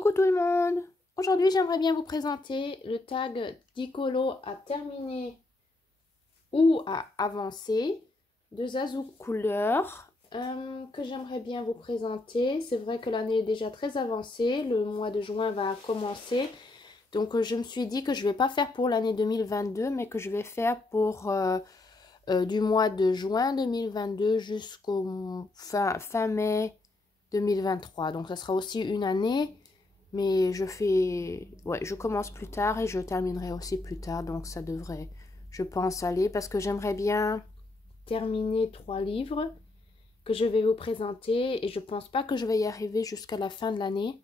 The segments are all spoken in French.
Coucou tout le monde! Aujourd'hui, j'aimerais bien vous présenter le tag Dicolo à terminer ou à avancer de Zazu Couleur que j'aimerais bien vous présenter. C'est vrai que l'année est déjà très avancée, le mois de juin va commencer. Donc je me suis dit que je ne vais pas faire pour l'année 2022, mais que je vais faire pour du mois de juin 2022 jusqu'au fin mai 2023. Donc ça sera aussi une année. Mais je commence plus tard et je terminerai aussi plus tard. Donc ça devrait, je pense, aller. Parce que j'aimerais bien terminer 3 livres que je vais vous présenter. Et je pense pas que je vais y arriver jusqu'à la fin de l'année.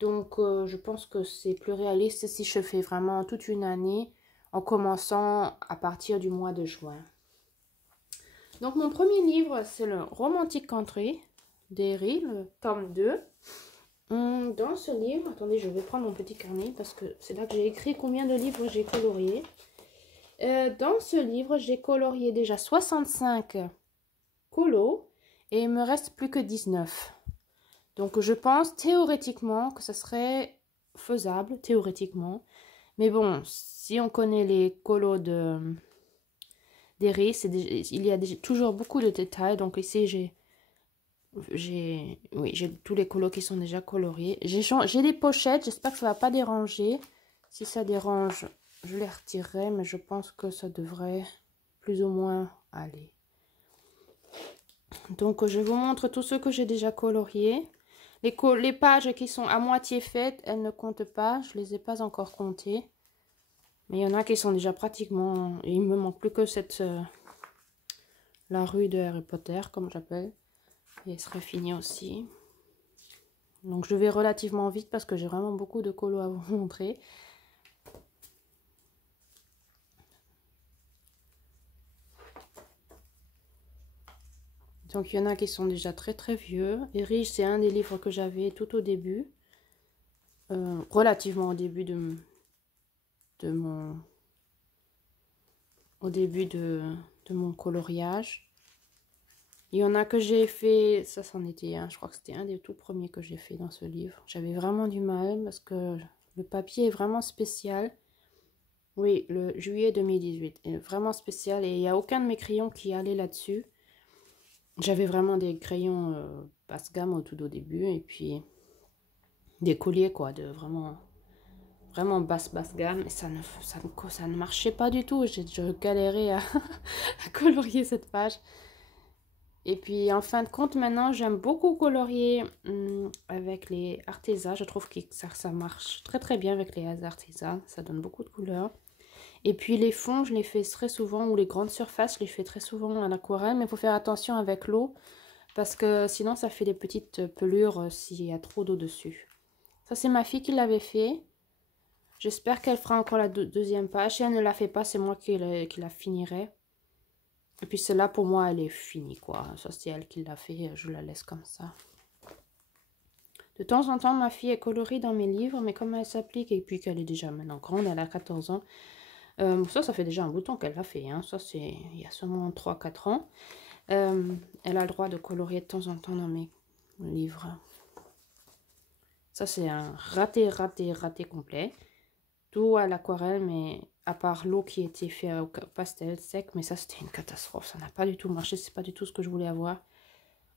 Donc je pense que c'est plus réaliste si je fais vraiment toute une année en commençant à partir du mois de juin. Donc mon premier livre, c'est le Romantic Country d'Eri, le tome 2. Dans ce livre, attendez, je vais prendre mon petit carnet parce que c'est là que j'ai écrit combien de livres j'ai coloriés. Dans ce livre, j'ai colorié déjà 65 colos et il me reste plus que 19. Donc je pense théoriquement que ça serait faisable, théoriquement. Mais bon, si on connaît les colos d'Eri, il y a toujours beaucoup de détails. Donc ici, j'ai tous les colos qui sont déjà coloriés. J'ai des pochettes, j'espère que ça ne va pas déranger. Si ça dérange, je les retirerai, mais je pense que ça devrait plus ou moins aller. Donc je vous montre tous ceux que j'ai déjà coloriés. Les pages qui sont à moitié faites, elles ne comptent pas, je ne les ai pas encore comptées. Mais il y en a qui sont déjà pratiquement... Il me manque plus que la rue de Harry Potter, comme j'appelle. Et elle serait finie aussi. Donc je vais relativement vite parce que j'ai vraiment beaucoup de colos à vous montrer. Donc il y en a qui sont déjà très très vieux. Eri, c'est un des livres que j'avais tout au début. Relativement au début de mon coloriage. Il y en a que j'ai fait, ça c'en était un, je crois que c'était un des tout premiers que j'ai fait dans ce livre. J'avais vraiment du mal parce que le papier est vraiment spécial. Oui, le juillet 2018, est vraiment spécial et il n'y a aucun de mes crayons qui allait là-dessus. J'avais vraiment des crayons basse gamme au tout au début et puis des colliers quoi, de vraiment basse gamme et ça ne marchait pas du tout. Je galérais à colorier cette page. Et puis, en fin de compte, maintenant, j'aime beaucoup colorier avec les artésas. Je trouve que ça marche très, très bien avec les artésas. Ça donne beaucoup de couleurs. Et puis, les fonds, je les fais très souvent, ou les grandes surfaces, je les fais très souvent à l'aquarelle. Mais il faut faire attention avec l'eau, parce que sinon, ça fait des petites pelures s'il y a trop d'eau dessus. Ça, c'est ma fille qui l'avait fait. J'espère qu'elle fera encore la deuxième page. Si elle ne la fait pas, c'est moi qui la finirai. Et puis celle-là, pour moi, elle est finie, quoi. Ça, c'est elle qui l'a fait, je la laisse comme ça. De temps en temps, ma fille est colorée dans mes livres, mais comme elle s'applique, et puis qu'elle est déjà maintenant grande, elle a 14 ans. Ça fait déjà un bout de temps qu'elle l'a fait, hein. Ça, c'est il y a seulement 3-4 ans. Elle a le droit de colorier de temps en temps dans mes livres. Ça, c'est un raté complet. Tout à l'aquarelle, mais à part l'eau qui était fait au pastel sec, mais ça c'était une catastrophe, ça n'a pas du tout marché, c'est pas du tout ce que je voulais avoir.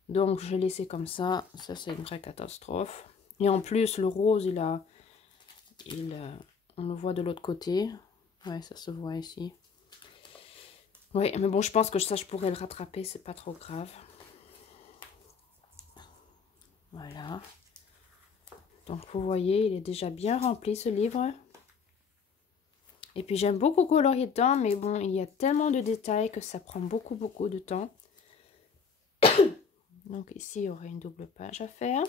Donc je l'ai laissé comme ça c'est une vraie catastrophe. Et en plus le rose on le voit de l'autre côté, ouais ça se voit ici. Oui mais bon je pense que ça je pourrais le rattraper, c'est pas trop grave. Voilà. Donc vous voyez il est déjà bien rempli ce livre. Et puis j'aime beaucoup colorier dedans, mais bon, il y a tellement de détails que ça prend beaucoup de temps. Donc ici, il y aurait une double page à faire.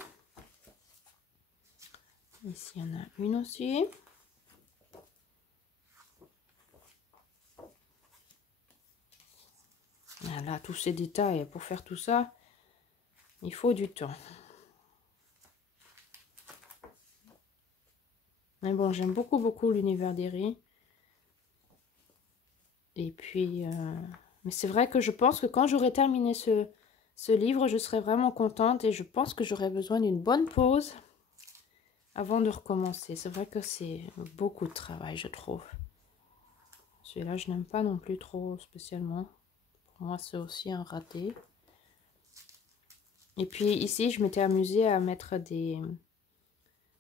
Ici, il y en a une aussi. Voilà, tous ces détails, pour faire tout ça, il faut du temps. Mais bon, j'aime beaucoup l'univers d'Eri. Et puis, mais c'est vrai que je pense que quand j'aurai terminé ce livre, je serai vraiment contente. Et je pense que j'aurai besoin d'une bonne pause avant de recommencer. C'est vrai que c'est beaucoup de travail, je trouve. Celui-là, je n'aime pas non plus trop spécialement. Pour moi, c'est aussi un raté. Et puis ici, je m'étais amusée à mettre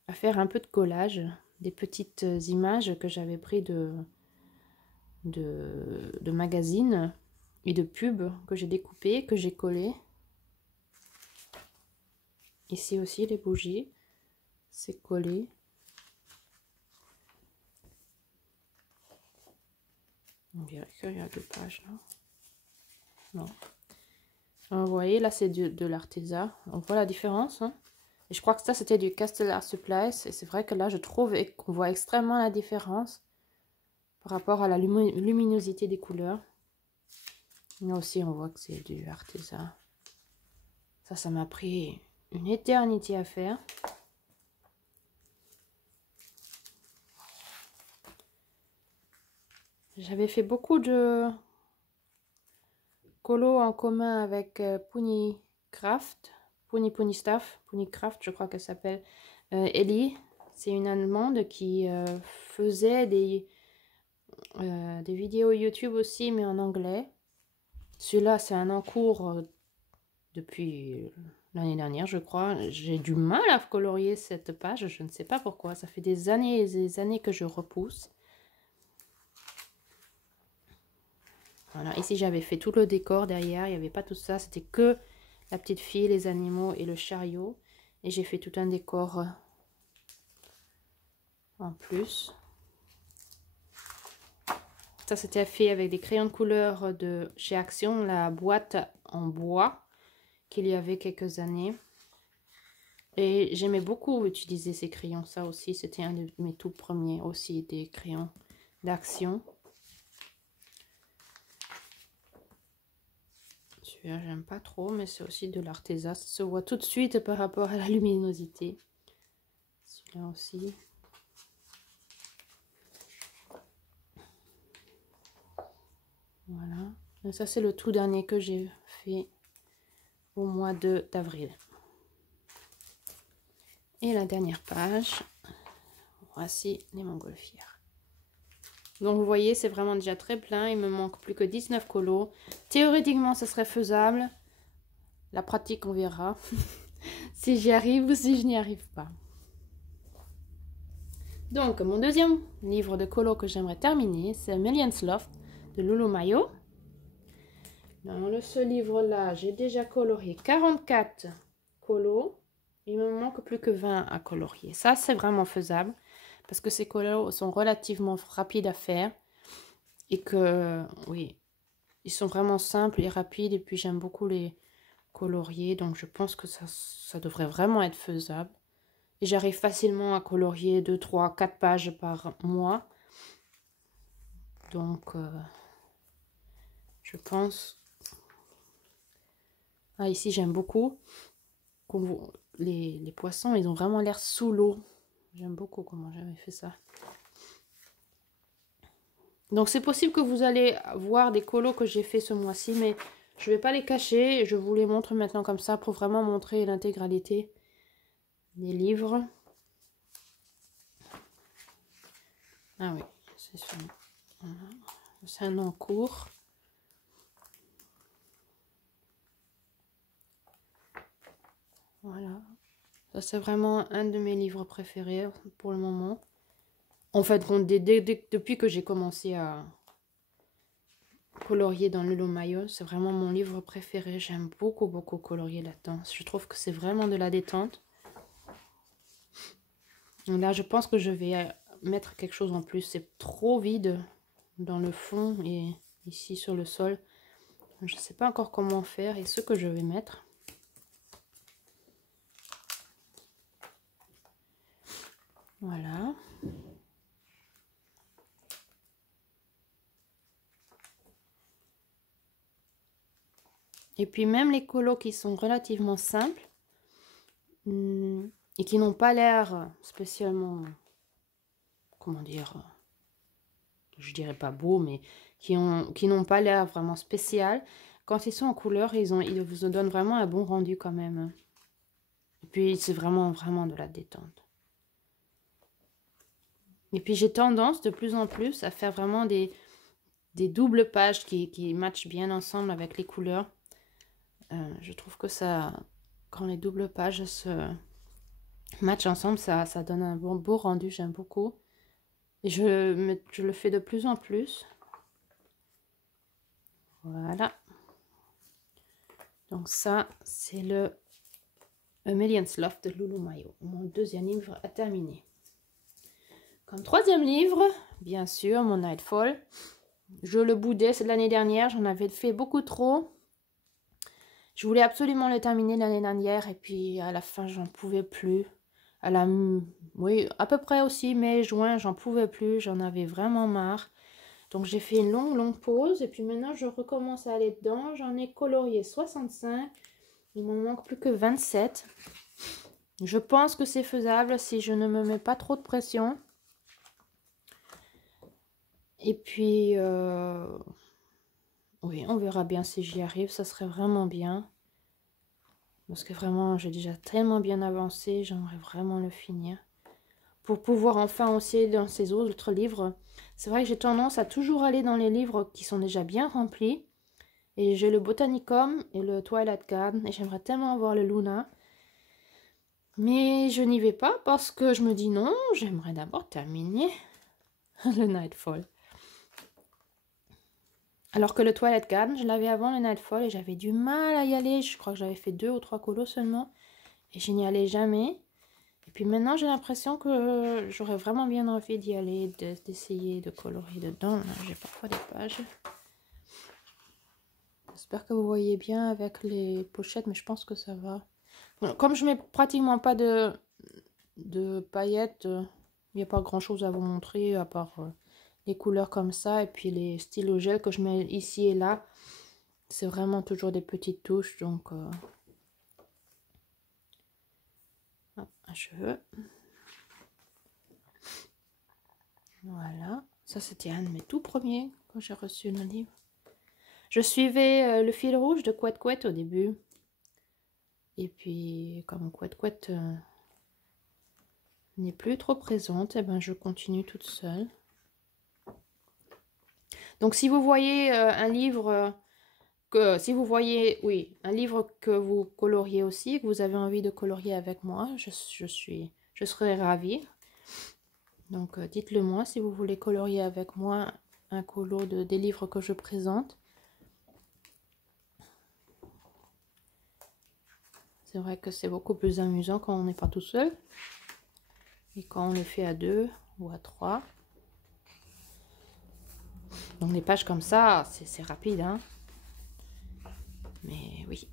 à faire un peu de collage, des petites images que j'avais prises de magazines et de pubs que j'ai découpées, que j'ai collées. Ici aussi, les bougies, c'est collé. On dirait qu'il y a 2 pages là. Non. Alors, vous voyez, là, c'est de l'artisanat. On voit la différence. Hein. Et je crois que ça, c'était du Castle Art Supplies. Et c'est vrai que là, je trouve qu'on voit extrêmement la différence par rapport à la luminosité des couleurs. Là aussi, on voit que c'est du artisanat. Ça m'a pris une éternité à faire. J'avais fait beaucoup de colos en commun avec Puni Craft, Puni Staff, Puni Craft, je crois qu'elle s'appelle. Ellie, c'est une Allemande qui faisait des vidéos YouTube aussi, mais en anglais. Celui-là, c'est un en cours depuis l'année dernière, je crois. J'ai du mal à colorier cette page, je ne sais pas pourquoi. Ça fait des années et des années que je repousse. Voilà, ici j'avais fait tout le décor derrière, il n'y avait pas tout ça, c'était que la petite fille, les animaux et le chariot. Et j'ai fait tout un décor en plus. Ça c'était fait avec des crayons de couleur de chez Action, la boîte en bois qu'il y avait quelques années. Et j'aimais beaucoup utiliser ces crayons, ça aussi, c'était un de mes tout premiers aussi, des crayons d'Action. Celui-là, j'aime pas trop, mais c'est aussi de l'artisanat. Ça se voit tout de suite par rapport à la luminosité. Celui-là aussi. Voilà. Et ça, c'est le tout dernier que j'ai fait au mois d'avril. Et la dernière page, voici les montgolfières. Donc, vous voyez, c'est vraiment déjà très plein. Il me manque plus que 19 colos. Théoriquement, ce serait faisable. La pratique, on verra si j'y arrive ou si je n'y arrive pas. Donc, mon deuxième livre de colo que j'aimerais terminer, c'est Millions Loft de Lulu Mayo. Dans ce livre-là, j'ai déjà colorié 44 colos. Il me manque plus que 20 à colorier. Ça, c'est vraiment faisable parce que ces colos sont relativement rapides à faire et que, oui, ils sont vraiment simples et rapides. Et puis, j'aime beaucoup les colorier, donc je pense que ça devrait vraiment être faisable. Et j'arrive facilement à colorier 2, 3, 4 pages par mois. Donc, je pense... Ah, ici, j'aime beaucoup. Les poissons, ils ont vraiment l'air sous l'eau. J'aime beaucoup comment j'avais fait ça. Donc, c'est possible que vous allez voir des colos que j'ai fait ce mois-ci, mais je ne vais pas les cacher. Je vous les montre maintenant comme ça pour vraiment montrer l'intégralité des livres. Ah oui, c'est ça. Voilà. C'est un encours. Voilà. Ça, c'est vraiment un de mes livres préférés pour le moment. En fait, depuis que j'ai commencé à colorier dans Lulu Mayo, c'est vraiment mon livre préféré. J'aime beaucoup, beaucoup colorier là-dedans. Je trouve que c'est vraiment de la détente. Et là, je pense que je vais mettre quelque chose en plus. C'est trop vide dans le fond et ici sur le sol. Je ne sais pas encore comment faire et ce que je vais mettre. Voilà. Et puis même les colos qui sont relativement simples et qui n'ont pas l'air spécialement, comment dire, je dirais pas beau, mais qui n'ont pas l'air vraiment spécial. Quand ils sont en couleur, ils vous donnent vraiment un bon rendu quand même. Et puis c'est vraiment, vraiment de la détente. Et puis j'ai tendance de plus en plus à faire vraiment des doubles pages qui matchent bien ensemble avec les couleurs. Je trouve que ça, quand les doubles pages se matchent ensemble, ça donne un beau rendu, j'aime beaucoup. Et je le fais de plus en plus. Voilà. Donc ça, c'est le A Million's Love de Lulu Mayo. Mon deuxième livre à terminer. Comme troisième livre, bien sûr, mon Nightfall. Je le boudais, c'est de l'année dernière, j'en avais fait beaucoup trop. Je voulais absolument le terminer l'année dernière et puis à la fin, j'en pouvais plus. Oui, à peu près aussi, mai, juin, j'en pouvais plus, j'en avais vraiment marre. Donc j'ai fait une longue pause et puis maintenant je recommence à aller dedans. J'en ai colorié 65, il m'en manque plus que 27. Je pense que c'est faisable si je ne me mets pas trop de pression. Et puis, oui, on verra bien si j'y arrive, ça serait vraiment bien. Parce que vraiment, j'ai déjà tellement bien avancé, j'aimerais vraiment le finir. Pour pouvoir enfin aussi dans ces autres livres. C'est vrai que j'ai tendance à toujours aller dans les livres qui sont déjà bien remplis. Et j'ai le Botanicum et le Twilight Garden. Et j'aimerais tellement avoir le Luna. Mais je n'y vais pas parce que je me dis non, j'aimerais d'abord terminer le Nightfall. Alors que le Twilight Garden, je l'avais avant le Nightfall et j'avais du mal à y aller. Je crois que j'avais fait 2 ou 3 colos seulement. Et je n'y allais jamais. Et puis maintenant, j'ai l'impression que j'aurais vraiment bien envie d'y aller, d'essayer de colorier dedans. J'ai parfois des pages. J'espère que vous voyez bien avec les pochettes, mais je pense que ça va. Bon, comme je mets pratiquement pas de paillettes, il n'y a pas grand chose à vous montrer à part les couleurs comme ça. Et puis les stylos gel que je mets ici et là. C'est vraiment toujours des petites touches. Donc, un cheveu. Voilà. Ça, c'était un de mes tout premiers quand j'ai reçu le livre. Je suivais le fil rouge de Couette Couette au début. Et puis, comme Couette Couette n'est plus trop présente, eh ben, je continue toute seule. Donc, si vous voyez un livre un livre que vous coloriez aussi, que vous avez envie de colorier avec moi, je serais ravie. Donc, dites-le moi si vous voulez colorier avec moi un colo des livres que je présente. C'est vrai que c'est beaucoup plus amusant quand on n'est pas tout seul. Et quand on le fait à 2 ou à 3. Donc les pages comme ça, c'est rapide, hein. Mais oui.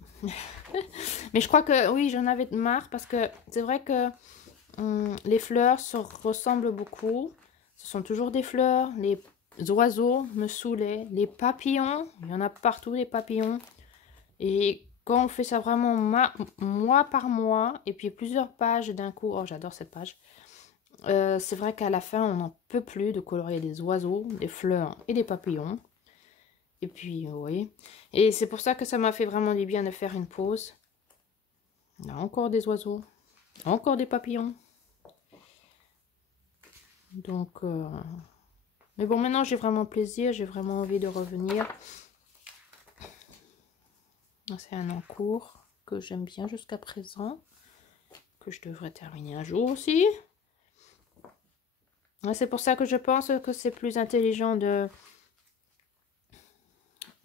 Mais je crois que oui, j'en avais marre parce que c'est vrai que les fleurs se ressemblent beaucoup. Ce sont toujours des fleurs. Les oiseaux me saoulaient. Les papillons, il y en a partout des papillons. Et quand on fait ça vraiment mois par mois, et puis plusieurs pages d'un coup, oh j'adore cette page. C'est vrai qu'à la fin, on n'en peut plus de colorier des oiseaux, des fleurs et des papillons. Et puis, oui. Et c'est pour ça que ça m'a fait vraiment du bien de faire une pause. Là, encore des oiseaux. Encore des papillons. Donc, mais bon, maintenant, j'ai vraiment plaisir. J'ai vraiment envie de revenir. C'est un en cours que j'aime bien jusqu'à présent. Que je devrais terminer un jour aussi. C'est pour ça que je pense que c'est plus intelligent de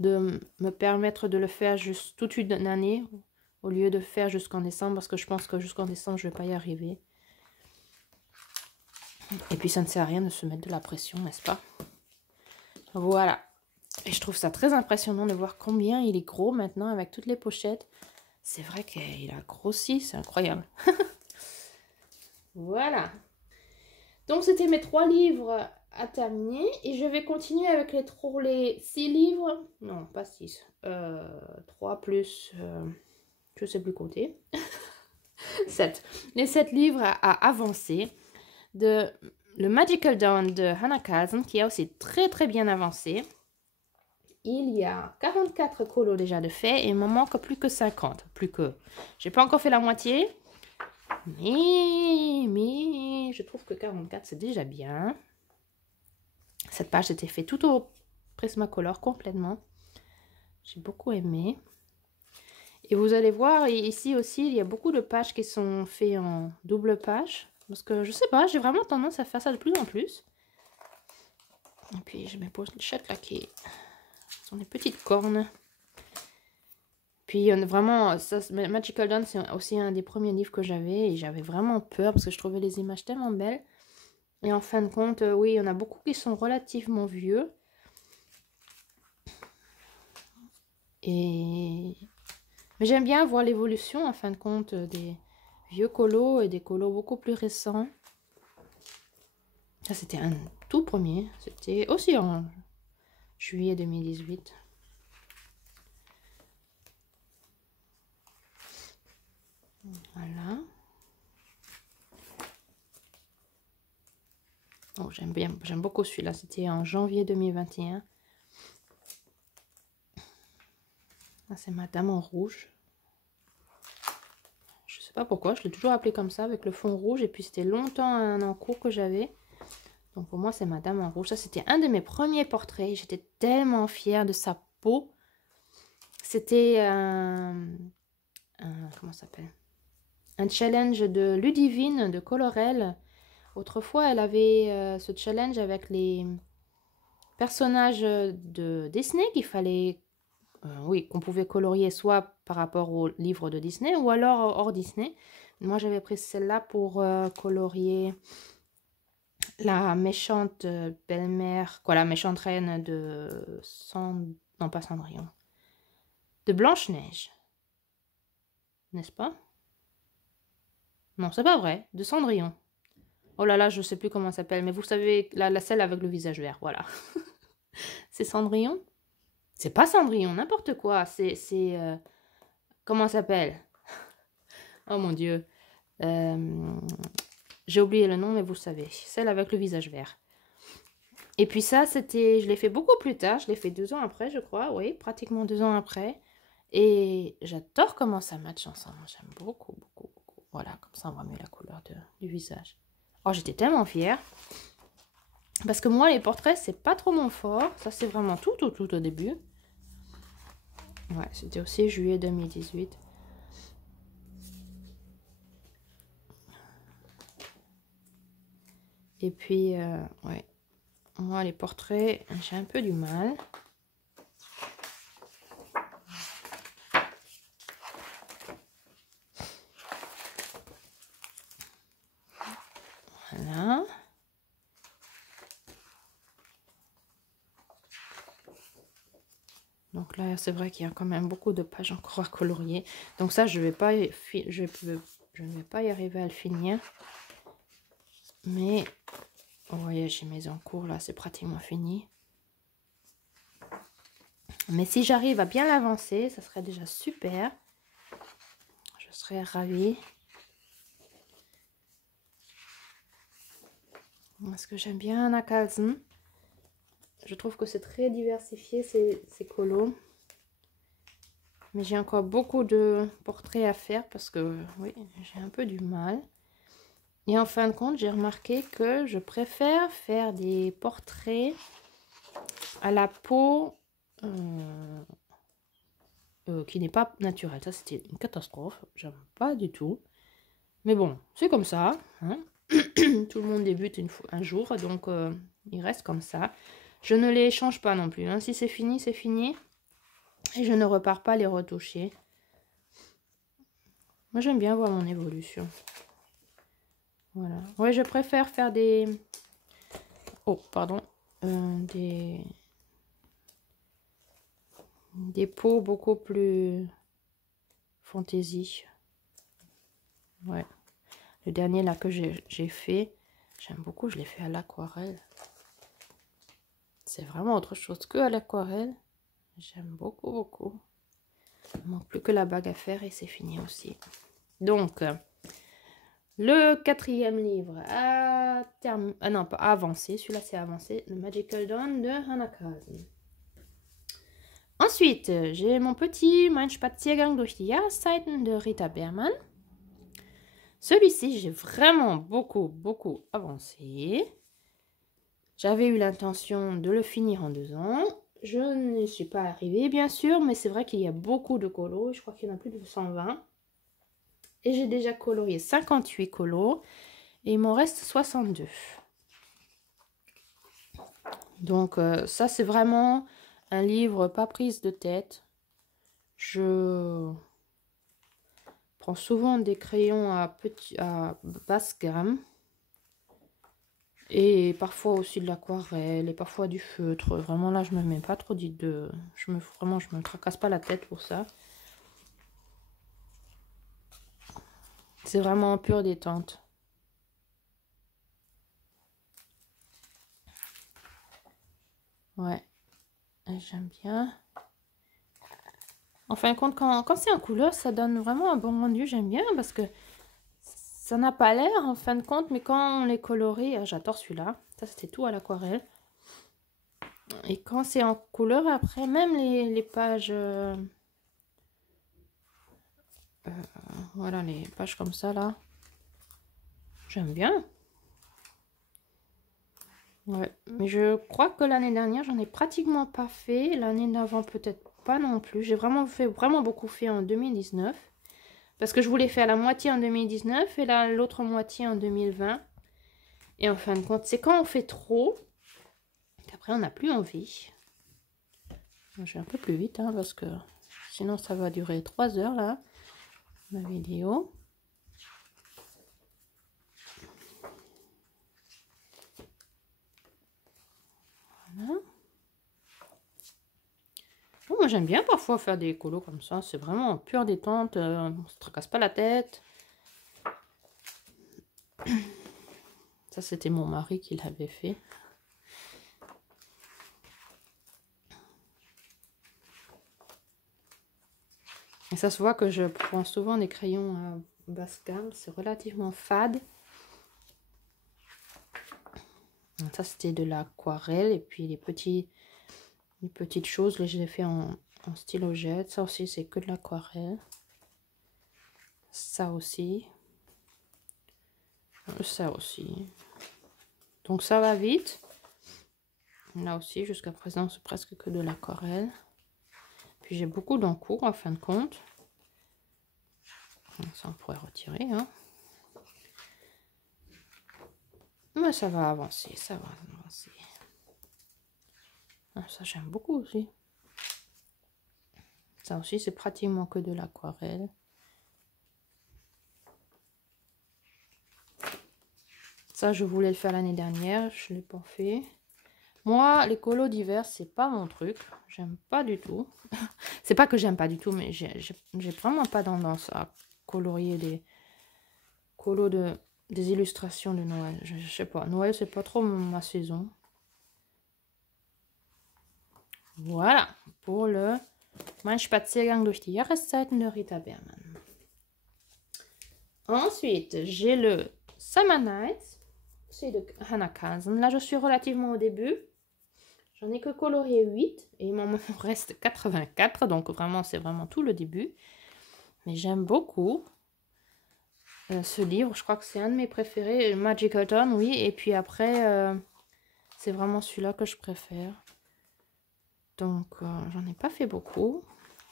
me permettre de le faire juste toute une année au lieu de faire jusqu'en décembre, parce que je pense que jusqu'en décembre, je ne vais pas y arriver. Et puis, ça ne sert à rien de se mettre de la pression, n'est-ce pas? Voilà. Et je trouve ça très impressionnant de voir combien il est gros maintenant avec toutes les pochettes. C'est vrai qu'il a grossi, c'est incroyable. Voilà. Donc, c'était mes 3 livres à terminer. Et je vais continuer avec les 6 livres. Non, pas 6. 3 plus... je ne sais plus compter. 7. Les 7 livres à avancer. Le Magical Dawn de Hannah Kalzen, qui a aussi très bien avancé. Il y a 44 colos déjà de fait. Et il m'en manque plus que 50. J'ai pas encore fait la moitié. Mais je trouve que 44, c'est déjà bien. Cette page était faite tout au Prismacolor complètement. J'ai beaucoup aimé. Et vous allez voir, ici aussi, il y a beaucoup de pages qui sont faites en double page. Parce que, je sais pas, j'ai vraiment tendance à faire ça de plus en plus. Et puis, je mets pochettes là qui sont des petites cornes. Puis, vraiment, ça, Magical Dawn, c'est aussi un des premiers livres que j'avais. Et j'avais vraiment peur parce que je trouvais les images tellement belles. Et en fin de compte, oui, il y en a beaucoup qui sont relativement vieux. Mais j'aime bien voir l'évolution, en fin de compte, des vieux colos et des colos beaucoup plus récents. Ça, c'était un tout premier. C'était aussi en juillet 2018. Voilà. Oh, j'aime beaucoup celui-là. C'était en janvier 2021. Là, c'est Madame en rouge. Je sais pas pourquoi, je l'ai toujours appelé comme ça, avec le fond rouge. Et puis, c'était longtemps un encours que j'avais. Donc, pour moi, c'est Madame en rouge. Ça, c'était un de mes premiers portraits. J'étais tellement fière de sa peau. C'était comment ça s'appelle? Un challenge de Ludivine de Colorel. Autrefois, elle avait ce challenge avec les personnages de Disney qu'il fallait, oui, qu'on pouvait colorier soit par rapport aux livres de Disney ou alors hors Disney. Moi, j'avais pris celle-là pour colorier la méchante belle-mère, quoi, la méchante reine de non, pas Cendrillon, de Blanche-Neige, n'est-ce pas? Non, c'est pas vrai, de Cendrillon. Oh là là, je sais plus comment elle s'appelle, mais vous savez, la celle avec le visage vert, voilà. C'est Cendrillon? C'est pas Cendrillon, n'importe quoi. Comment elle s'appelle? Oh mon Dieu. J'ai oublié le nom, mais vous le savez. Celle avec le visage vert. Et puis ça, je l'ai fait beaucoup plus tard. Je l'ai fait 2 ans après, je crois. Oui, pratiquement 2 ans après. Et j'adore comment ça match ensemble. J'aime beaucoup, beaucoup, beaucoup. Voilà, comme ça, on voit mieux la couleur du visage. Oh, j'étais tellement fière. Parce que moi, les portraits, c'est pas trop mon fort. Ça, c'est vraiment tout au début. Ouais, c'était aussi juillet 2018. Et puis, ouais. Moi, les portraits, j'ai un peu du mal. Voilà. Donc là, c'est vrai qu'il y a quand même beaucoup de pages encore à colorier. Donc ça, je ne vais pas y arriver à le finir. Mais, vous voyez, j'ai mes encours là, c'est pratiquement fini. Mais si j'arrive à bien l'avancer, ça serait déjà super. Je serais ravie. Parce que j'aime bien Nakalsen. Je trouve que c'est très diversifié ces colos. Mais j'ai encore beaucoup de portraits à faire parce que, oui, j'ai un peu du mal. Et en fin de compte, j'ai remarqué que je préfère faire des portraits à la peau qui n'est pas naturelle. Ça, c'était une catastrophe. J'aime pas du tout. Mais bon, c'est comme ça. Hein. Tout le monde débute un jour, donc il reste comme ça. Je ne les change pas non plus. Hein. Si c'est fini, c'est fini. Et je ne repars pas les retoucher. Moi, j'aime bien voir mon évolution. Voilà. Ouais, je préfère faire des... Oh, pardon. Des peaux beaucoup plus fantaisie. Ouais. Le dernier là que j'ai fait, j'aime beaucoup, je l'ai fait à l'aquarelle. C'est vraiment autre chose que à l'aquarelle. J'aime beaucoup, beaucoup. Il ne manque plus que la bague à faire et c'est fini aussi. Donc, le 4e livre non, pas avancé. Celui-là, c'est avancé. Le Magical Dawn de Hannah Carlsen. Ensuite, j'ai mon petit Mein Spaziergang durch die Jahreszeiten de Rita Berman. Celui-ci, j'ai vraiment beaucoup avancé. J'avais eu l'intention de le finir en 2 ans. Je ne suis pas arrivée, bien sûr, mais c'est vrai qu'il y a beaucoup de colos. Je crois qu'il y en a plus de 120. Et j'ai déjà colorié 58 colos. Et il m'en reste 62. Donc, ça, c'est vraiment un livre pas prise de tête. Je prends souvent des crayons à basse gamme. Et parfois aussi de l'aquarelle et parfois du feutre. Vraiment là, je me mets pas trop vraiment, je me tracasse pas la tête pour ça. C'est vraiment pure détente. Ouais, j'aime bien. En fin de compte, quand c'est en couleur, ça donne vraiment un bon rendu. J'aime bien parce que ça n'a pas l'air en fin de compte, mais quand on les colorie, j'adore celui-là. Ça, c'était tout à l'aquarelle. Et quand c'est en couleur, après, même les pages... voilà, les pages comme ça, là. J'aime bien. Ouais, mais je crois que l'année dernière, j'en ai pratiquement pas fait. L'année d'avant, peut-être pas non plus. J'ai vraiment beaucoup fait en 2019. Parce que je voulais faire la moitié en 2019 et l'autre moitié en 2020. Et en fin de compte, c'est quand on fait trop qu'après, on n'a plus envie. Je vais un peu plus vite, hein, parce que sinon, ça va durer 3 heures, là, ma vidéo. Voilà. Bon, moi, j'aime bien parfois faire des colos comme ça. C'est vraiment pure détente. On ne se tracasse pas la tête. Ça, c'était mon mari qui l'avait fait. Et ça se voit que je prends souvent des crayons à basse gamme. C'est relativement fade. Ça, c'était de l'aquarelle. Et puis les petites choses, là, je les fais en stylo jet. Ça aussi, c'est que de l'aquarelle. Ça aussi. Ça aussi. Donc, ça va vite. Là aussi, jusqu'à présent, c'est presque que de l'aquarelle. Puis, j'ai beaucoup d'encours, en fin de compte. Ça, on pourrait retirer, hein. Mais ça va avancer, ça va avancer. Ah, ça, j'aime beaucoup aussi. Ça aussi, c'est pratiquement que de l'aquarelle. Ça, je voulais le faire l'année dernière. Je ne l'ai pas fait. Moi, les colos d'hiver, c'est pas mon truc. J'aime pas du tout. C'est pas que j'aime pas du tout, mais j'ai vraiment pas tendance à colorier des colos des illustrations de Noël. Je sais pas. Noël, c'est pas trop ma saison. Voilà. Pour le Mein Spaziergang durch die Jahreszeiten de Rita Berman. Ensuite, j'ai le Summer Nights. C'est de Hannah Kazen. Là, je suis relativement au début. J'en ai que colorié 8 et il m'en reste 84. Donc, vraiment, c'est vraiment tout le début. Mais j'aime beaucoup ce livre. Je crois que c'est un de mes préférés. Magical Dawn, oui. Et puis après, c'est vraiment celui-là que je préfère. Donc, j'en ai pas fait beaucoup.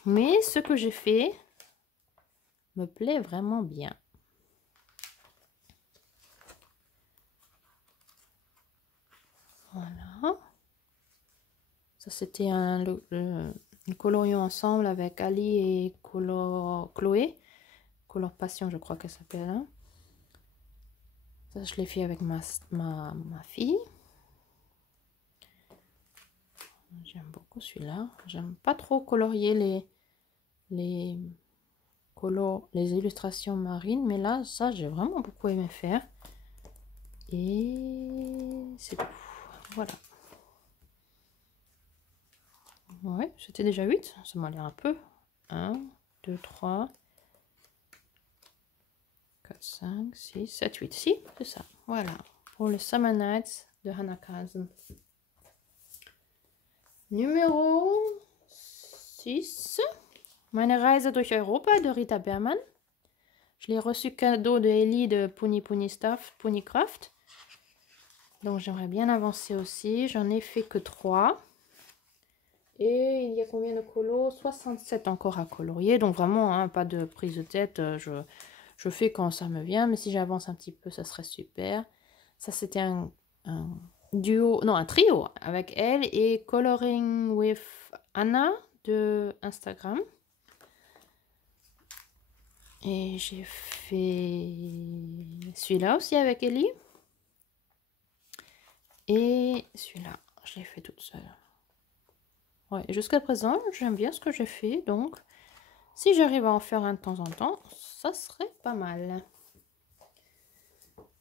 Mais ce que j'ai fait me plaît vraiment bien. Voilà. Ça, c'était un colorion ensemble avec Ali et Chloé. Color Passion, je crois qu'elle s'appelle. Hein. Ça, je l'ai fait avec ma fille. J'aime beaucoup celui-là. J'aime pas trop colorier les illustrations marines. Mais là, ça, j'ai vraiment beaucoup aimé faire. Et c'est tout. Voilà. Ouais, c'était déjà 8. Ça m'a l'air un peu. 1, 2, 3, 4, 5, 6, 7, 8. Si, c'est ça. Voilà. Pour le Summer Nights de Hannah Kazen. Numéro 6. Meine Reise durch Europa de Rita Berman. Je l'ai reçu cadeau de Ellie de Pony Stuff, Pony Craft. Donc j'aimerais bien avancer aussi. J'en ai fait que 3. Et il y a combien de colos? 67 encore à colorier. Donc vraiment, hein, pas de prise de tête. Je fais quand ça me vient. Mais si j'avance un petit peu, ça serait super. Ça, c'était un duo, non, un trio avec elle et Coloring with Anna de Instagram. Et j'ai fait celui-là aussi avec Ellie. Et celui-là, je l'ai fait toute seule. Ouais, jusqu'à présent, j'aime bien ce que j'ai fait. Donc, si j'arrive à en faire un de temps en temps, ça serait pas mal.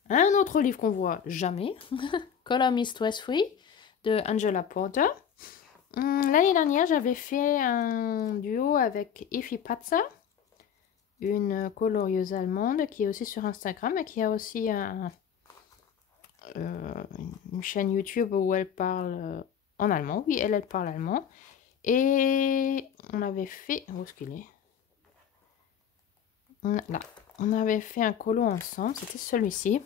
Un autre livre qu'on voit jamais, Color Me Stress Free de Angela Porter. L'année dernière, j'avais fait un duo avec Effie Patza, une colorieuse allemande qui est aussi sur Instagram et qui a aussi une chaîne YouTube où elle parle en allemand. Oui, elle parle allemand. Et on avait fait... Où est-ce qu'il est? Là. On avait fait un colo ensemble. C'était celui-ci.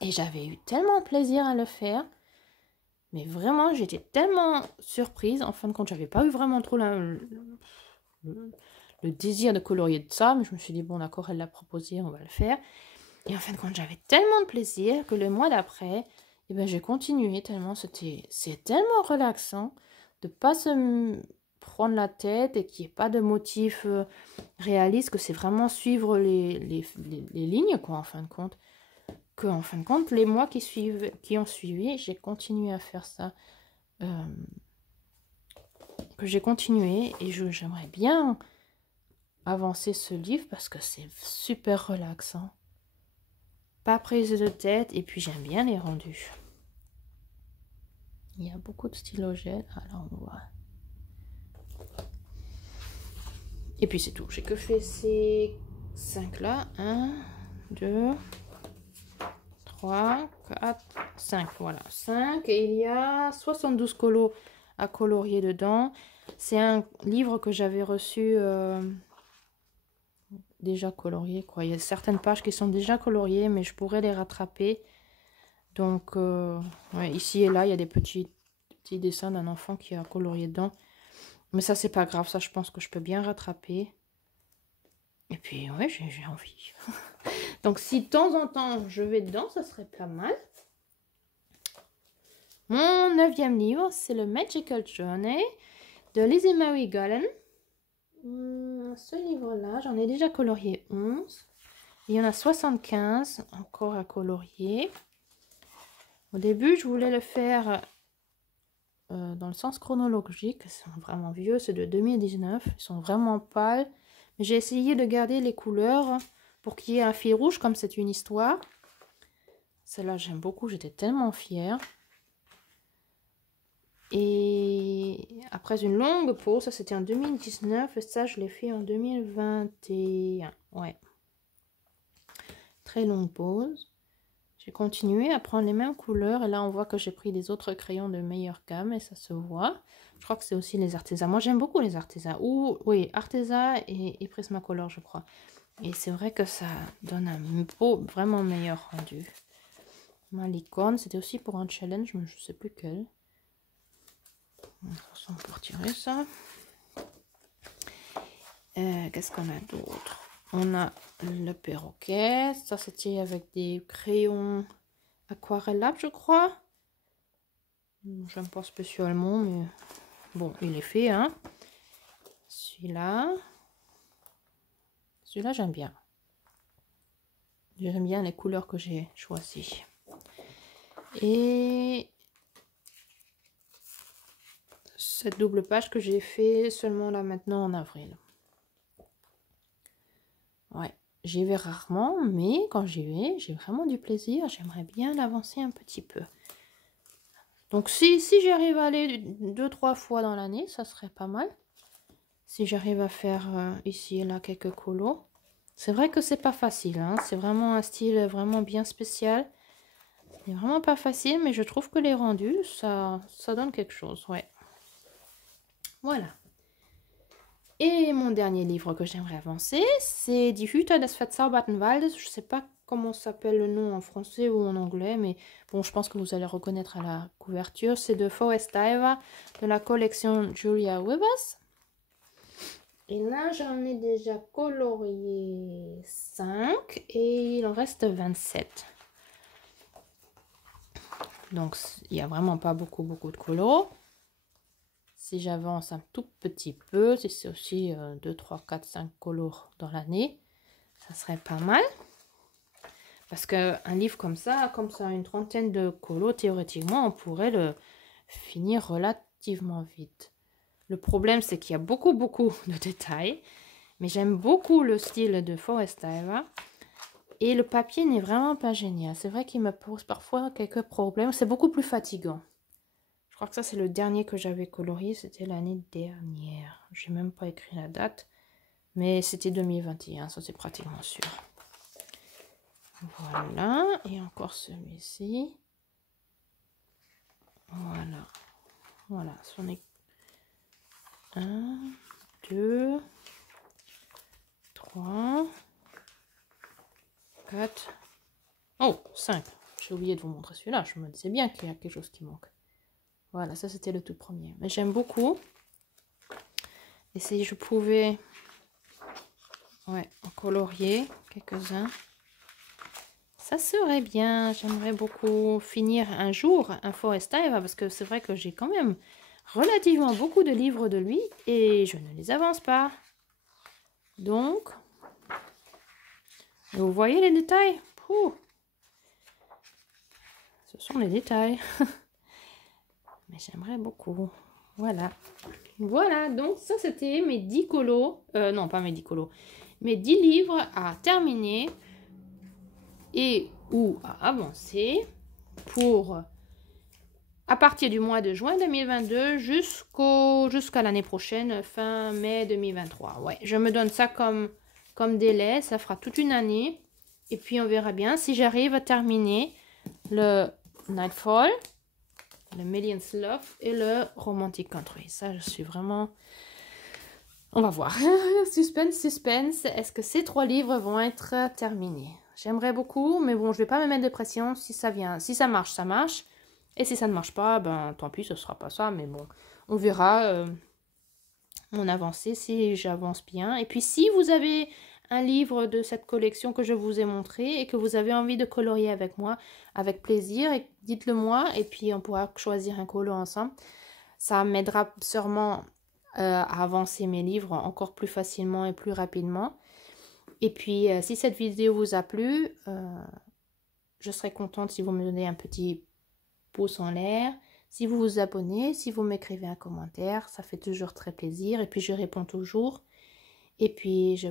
Et j'avais eu tellement de plaisir à le faire. Mais vraiment, j'étais tellement surprise. En fin de compte, j'avais pas eu vraiment trop le désir de colorier de ça. Mais je me suis dit, bon d'accord, elle l'a proposé, on va le faire. Et en fin de compte, j'avais tellement de plaisir que le mois d'après, eh ben, j'ai continué tellement c'est tellement relaxant de pas se prendre la tête et qu'il n'y ait pas de motif réaliste, que c'est vraiment suivre les lignes, quoi, en fin de compte. Que, en fin de compte, les mois qui ont suivi, j'ai continué à faire ça. Que j'ai continué et j'aimerais bien avancer ce livre parce que c'est super relaxant. Pas prise de tête et puis j'aime bien les rendus. Il y a beaucoup de stylo gel, alors on voit. Et puis c'est tout, j'ai que fait ces 5 là. 1, 2, 3, 4, 5. Voilà, 5. Et il y a 72 colos à colorier dedans. C'est un livre que j'avais reçu déjà colorié, quoi. Il y a certaines pages qui sont déjà coloriées, mais je pourrais les rattraper. Donc, ouais, ici et là, il y a des petits dessins d'un enfant qui a colorié dedans. Mais ça, c'est pas grave. Ça, je pense que je peux bien rattraper. Et puis, ouais, j'ai envie. Donc, si de temps en temps, je vais dedans, ça serait pas mal. Mon 9e livre, c'est le Magical Journey de Lizzie Mary Gallen. Ce livre-là, j'en ai déjà colorié 11. Il y en a 75 encore à colorier. Au début, je voulais le faire dans le sens chronologique. Ils sont vraiment vieux, c'est de 2019. Ils sont vraiment pâles. Mais j'ai essayé de garder les couleurs pour qu'il y ait un fil rouge, comme c'est une histoire. Celle-là, j'aime beaucoup. J'étais tellement fière. Et après une longue pause, ça c'était en 2019. Et ça, je l'ai fait en 2021. Ouais. Très longue pause. J'ai continué à prendre les mêmes couleurs et là on voit que j'ai pris des autres crayons de meilleure gamme et ça se voit. Je crois que c'est aussi les Arteza. Moi j'aime beaucoup les Arteza. Ou oui, Arteza et Prismacolor je crois. Et c'est vrai que ça donne un beau, vraiment meilleur rendu. Ma licorne, c'était aussi pour un challenge, mais je ne sais plus quel. On peut retirer ça. Qu'est-ce qu'on a d'autre? On a le perroquet. Ça, c'était avec des crayons aquarellables, je crois. J'aime pas spécialement, mais bon, il est fait, hein. Celui-là. Celui-là, j'aime bien. J'aime bien les couleurs que j'ai choisies. Et cette double page que j'ai fait seulement là maintenant en avril. Ouais, j'y vais rarement, mais quand j'y vais, j'ai vraiment du plaisir. J'aimerais bien l'avancer un petit peu. Donc si j'arrive à aller 2-3 fois dans l'année, ça serait pas mal. Si j'arrive à faire ici et là quelques colos. C'est vrai que c'est pas facile, hein. C'est vraiment un style vraiment bien spécial. C'est vraiment pas facile, mais je trouve que les rendus, ça donne quelque chose, ouais. Voilà. Et mon dernier livre que j'aimerais avancer, c'est Die Hüter des verzauberten Waldes. Je ne sais pas comment s'appelle le nom en français ou en anglais, mais bon, je pense que vous allez reconnaître à la couverture. C'est de Forest Diver, de la collection Julia Webers. Et là, j'en ai déjà colorié 5 et il en reste 27. Donc, il n'y a vraiment pas beaucoup de colos. Si j'avance un tout petit peu, si c'est aussi 2, 3, 4, 5 colos dans l'année, ça serait pas mal. Parce qu'un livre comme ça, une trentaine de colos, théoriquement, on pourrait le finir relativement vite. Le problème, c'est qu'il y a beaucoup de détails. Mais j'aime beaucoup le style de Forest Diver. Et le papier n'est vraiment pas génial. C'est vrai qu'il me pose parfois quelques problèmes. C'est beaucoup plus fatigant. Je crois que ça, c'est le dernier que j'avais colorié. C'était l'année dernière. Je n'ai même pas écrit la date. Mais c'était 2021. Ça, c'est pratiquement sûr. Voilà. Et encore celui-ci. Voilà. Voilà. C'en est 1, 2, 3, 4. Oh, 5. J'ai oublié de vous montrer celui-là. Je me disais bien qu'il y a quelque chose qui manque. Voilà, ça c'était le tout premier. Mais j'aime beaucoup. Et si je pouvais en colorier quelques-uns, ça serait bien. J'aimerais beaucoup finir un jour un Forest Diver parce que c'est vrai que j'ai quand même relativement beaucoup de livres de lui et je ne les avance pas. Donc, vous voyez les détails? Ouh. Ce sont les détails. Mais j'aimerais beaucoup. Voilà. Voilà, donc ça c'était mes 10 colos. Non, pas mes 10 colos. Mes 10 livres à terminer et ou à avancer pour à partir du mois de juin 2022 jusqu'à l'année prochaine, fin mai 2023. Ouais, je me donne ça comme délai. Ça fera toute une année. Et puis on verra bien si j'arrive à terminer le Nightfall, le Million's Love et le Romantic Country. Ça, je suis vraiment... On va voir. Suspense, suspense. Est-ce que ces 3 livres vont être terminés? J'aimerais beaucoup, mais bon, je vais pas me mettre de pression. Si ça vient, si ça marche, ça marche. Et si ça ne marche pas, ben tant pis, ce sera pas ça. Mais bon, on verra mon avancée si j'avance bien. Et puis si vous avez un livre de cette collection que je vous ai montré et que vous avez envie de colorier avec moi, avec plaisir, dites-le moi et puis on pourra choisir un colo ensemble. Ça m'aidera sûrement à avancer mes livres encore plus facilement et plus rapidement. Et puis si cette vidéo vous a plu, je serais contente si vous me donnez un petit pouce en l'air. Si vous vous abonnez, si vous m'écrivez un commentaire, ça fait toujours très plaisir. Et puis je réponds toujours. Et puis je